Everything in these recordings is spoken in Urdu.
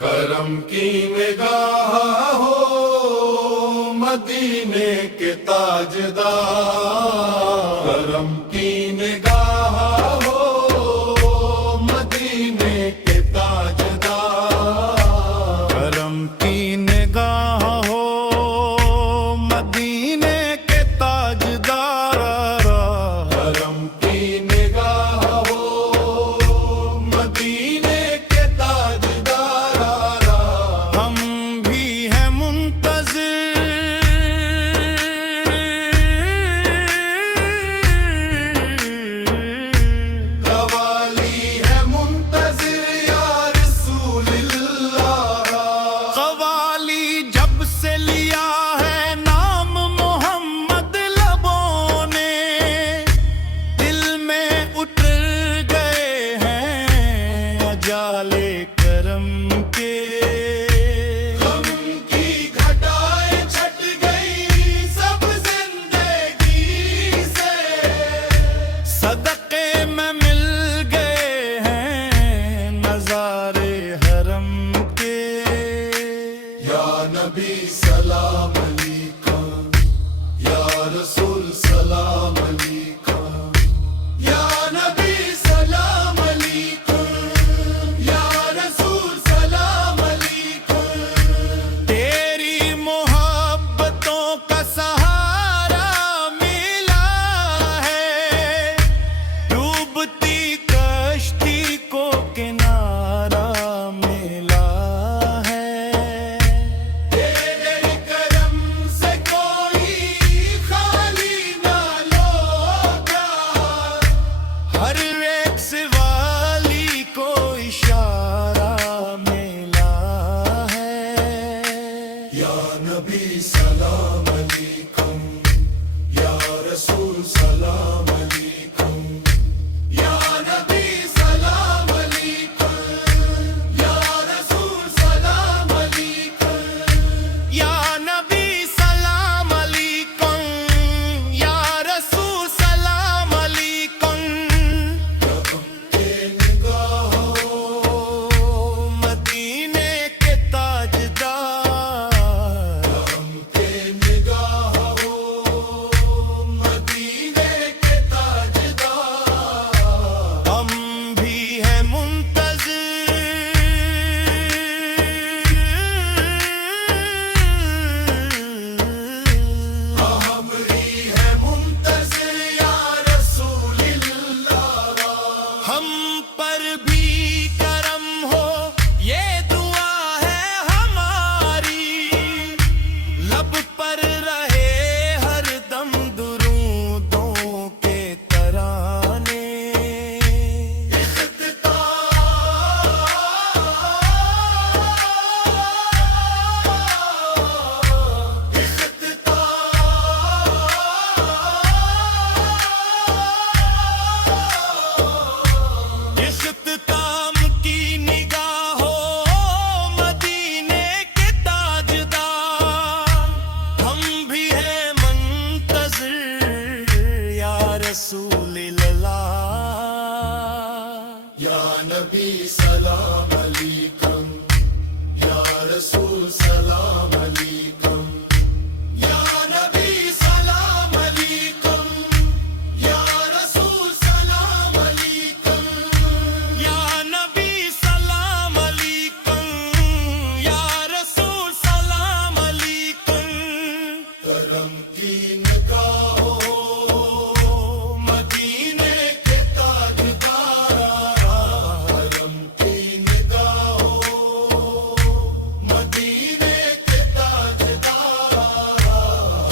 کرم کی نگاہ ہو مدینے کے تاجدار، کرم کی نگاہ ہو مدینے کے تاجدار، کرم کی نگاہ ہو مدینے کے تاجدار، کرم کی نگاہ ہو مدینے کے تاجدار، ہم بھی ہیں منتظر قوالی ہے منتظر یا رسول اللہ، قوالی جب سے لیا ہے نام محمد لبوں نے، دل میں اتر گئے ہیں اجالے کرم کے، غم کی گھٹائیں چھٹ گئی سب زندگی سے، صدقے میں مل گئے ہیں نظارے حرم کے، یا نبی سلام علیکم، یا رسول سلام علیکم، یا نبی سلام علیکم، یا رسول سلام علیکم، تیری محبتوں کا سہارا ملا ہے، ڈوبتی کشتی کو کنارہ ملا ہے، تیرے کرم سے کوئی خالی نہ لوٹا، ہر ایک سوالی کو اشارہ ملا ہے، یا نبی سلام علیکم، یا رسول سلام علیکم، یا نبی سلام علیکم، یا رسول سلام علیکم، یا نبی سلام علیکم، یا رسول سلام علیکم، کرم کے نگاہ ہو مدینے کے تاجدار، کرم کے نگاہ ہو مدینے کے تاجدار، ہم بھی ہیں منتظر ہم بھی ہیں منتظر یا رسول اللہ، ہم پر بھی کرم ہو یہ دعا ہے ہماری، لب پر رہے ہر دم درودوں کے ترانے، اختتام کی نگاہ ہو مدینے کے تاجدار، ہم بھی ہیں منتظر یا رسول اللہ، یا نبی سلام علیکم، یا رسول سلام علیکم، یا نبی سلام علیکم، یا رسول سلام علیکم، یا نبی سلام علیکم، یا رسول سلام علیکم، کرم کی نگاہ ہو مدینے کے تاجدار، کرم کی نگاہ ہو مدینے کے تاجدار،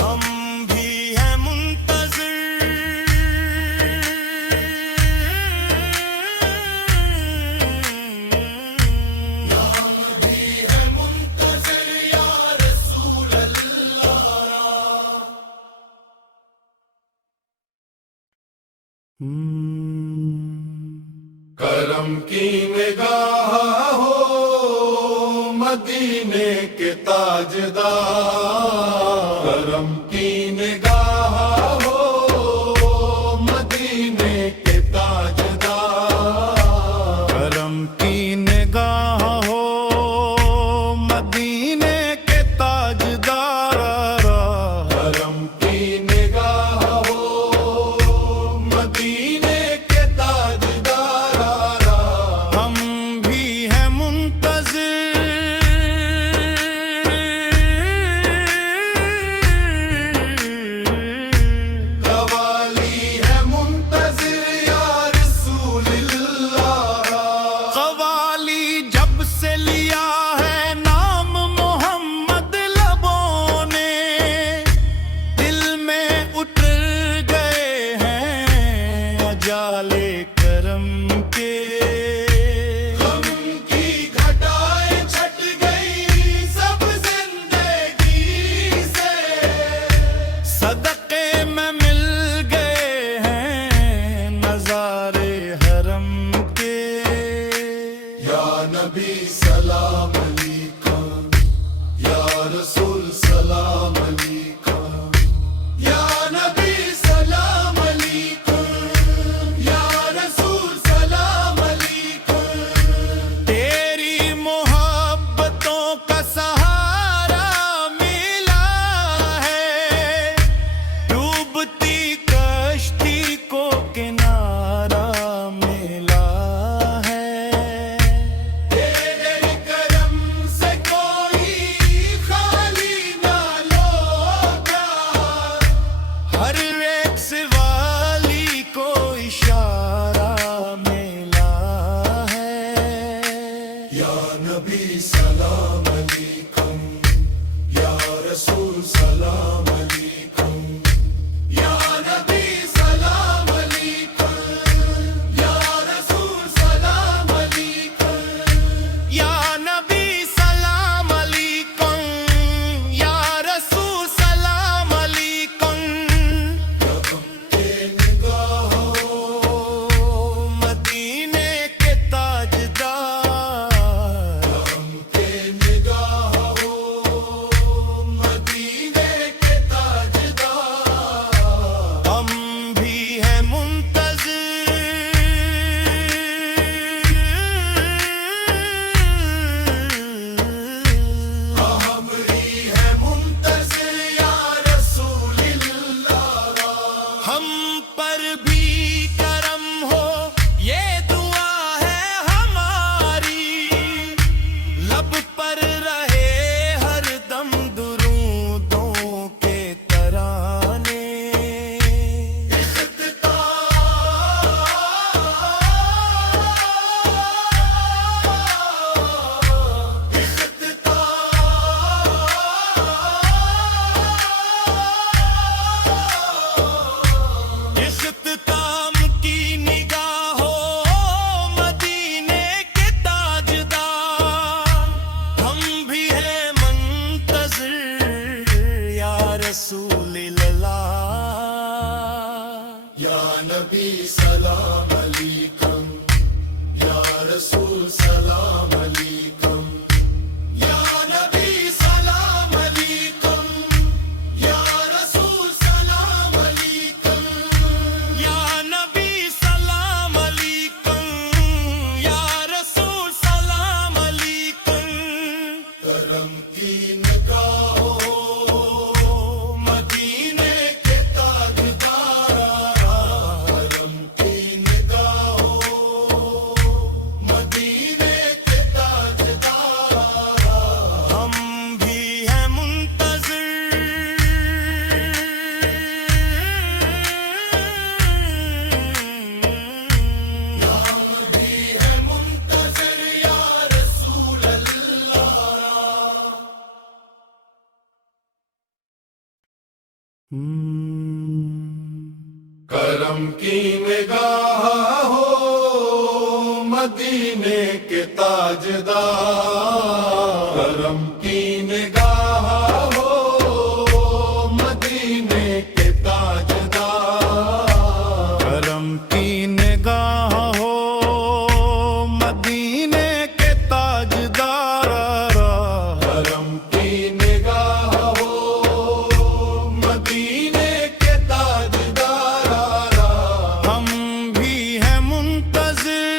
ہم بھی ہیں منتظر ہم بھی ہیں منتظر یا رسول اللہ، کرم کی نگاہ ہو مدینے کے تاجدار، کرم کی نگاہ ہو مدینے کے تاجدار، کرم کی نبی سلام علیکم یا رسول سلام علیکم یا نبی سلام علیکم یا رسول سلام علیکم تیری محبتوں کا سہارا ملا ہے ڈوبتی کشتی کو کنارہ ملا ہے تیرے کرم سے کوئی خالی نہ لوٹا ہر ایک سوالی کو اشارہ ملا ہے یا نبی سلام علیکم یا رسول سلام علیکم یا نبی سلام علیکم یا رسول سلام علیکم یا نبی سلام علیکم یا رسول سلام علیکم کے نگاہوں مدینے کے تاجدار ہم کے نگاہوں مدینے کے تاجدار ہم بھی ہیں منتظر ہمری ہے منتظر یا رسول اللہ ہم پر بھی کرم ہو یہ دعا ہے ہماری لب پر رہے ہر دم درودوں کے ترانے اختتام کی نگاہوں مدینے کے تاجدار ہم بھی ہیں منتظر یا رسول اللہ یا نبی سلام علیکم یا رسول سلام علیکم یا نبی سلام علیکم یا رسول سلام علیکم یا نبی سلام علیکم یا رسول سلام علیکم کرم کی نگاہوں مدینے کے تاجدار کرم کی نگاہوں مدینے کے تاجدار ہم بھی ہیں منتظر ہم بھی ہے منتظر یا رسول اللہ کرم کی نگاہ ہو مدینے کے تاجدار کرم کی نگاہ ہو مدینے کے تاجدار کرم کی نگاہ ہو مدینے کے تاجدار کرم کی نگاہ ہو مدینے کے تاجدار ہم بھی ہیں منتظر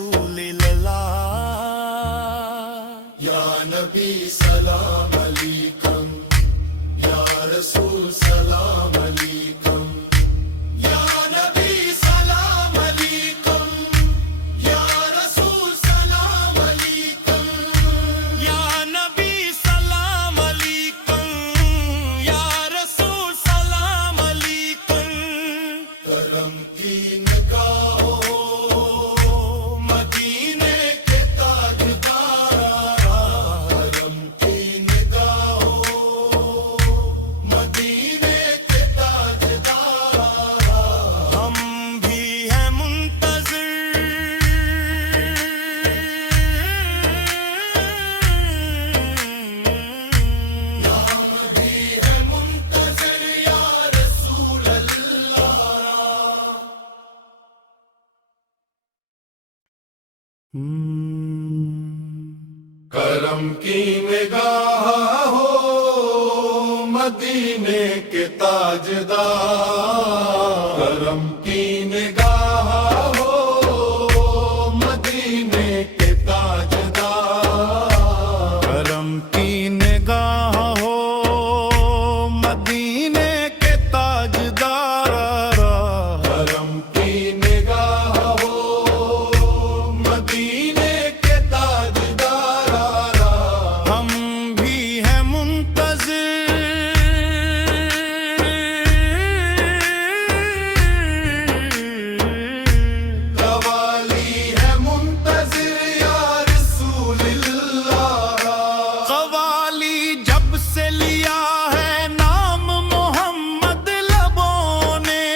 رسول اللہ یا نبی سلام علیکم یا رسول سلام علیکم یا نبی سلام علیکم یا رسول سلام علیکم یا نبی سلام علیکم یا رسول سلام علیکم کرم کی نگاہوں مدینے کے تاجدارا کرم کی نگاہوں مدینے کے تاجدارا ہم بھی ہیں منتظر ہم بھی ہیں منتظر یا رسول اللہ کرم کی نگاہ ہو مدینے کے تاجدار کرم کی نگاہ ہو مدینے کے تاجدار کرم کی نگاہ ہو مدینے کے تاجدار کرم کی نگاہ ہو مدینے کے تاجدار ہم بھی ہیں منتظر قوالی ہے منتظر یا رسول اللہ قوالی جب سے لیا ہے نام محمد لبوں نے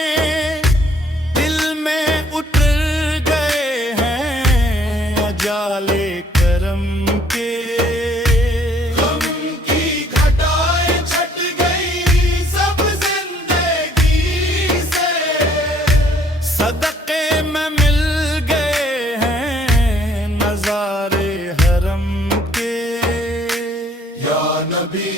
دل میں اتر گئے ہیں اجالے کرم کے غم کی گھٹائیں چھٹ گئی سب زندگی سے صدقے میں مل گئے ہیں نظارے حرم کے یا نبی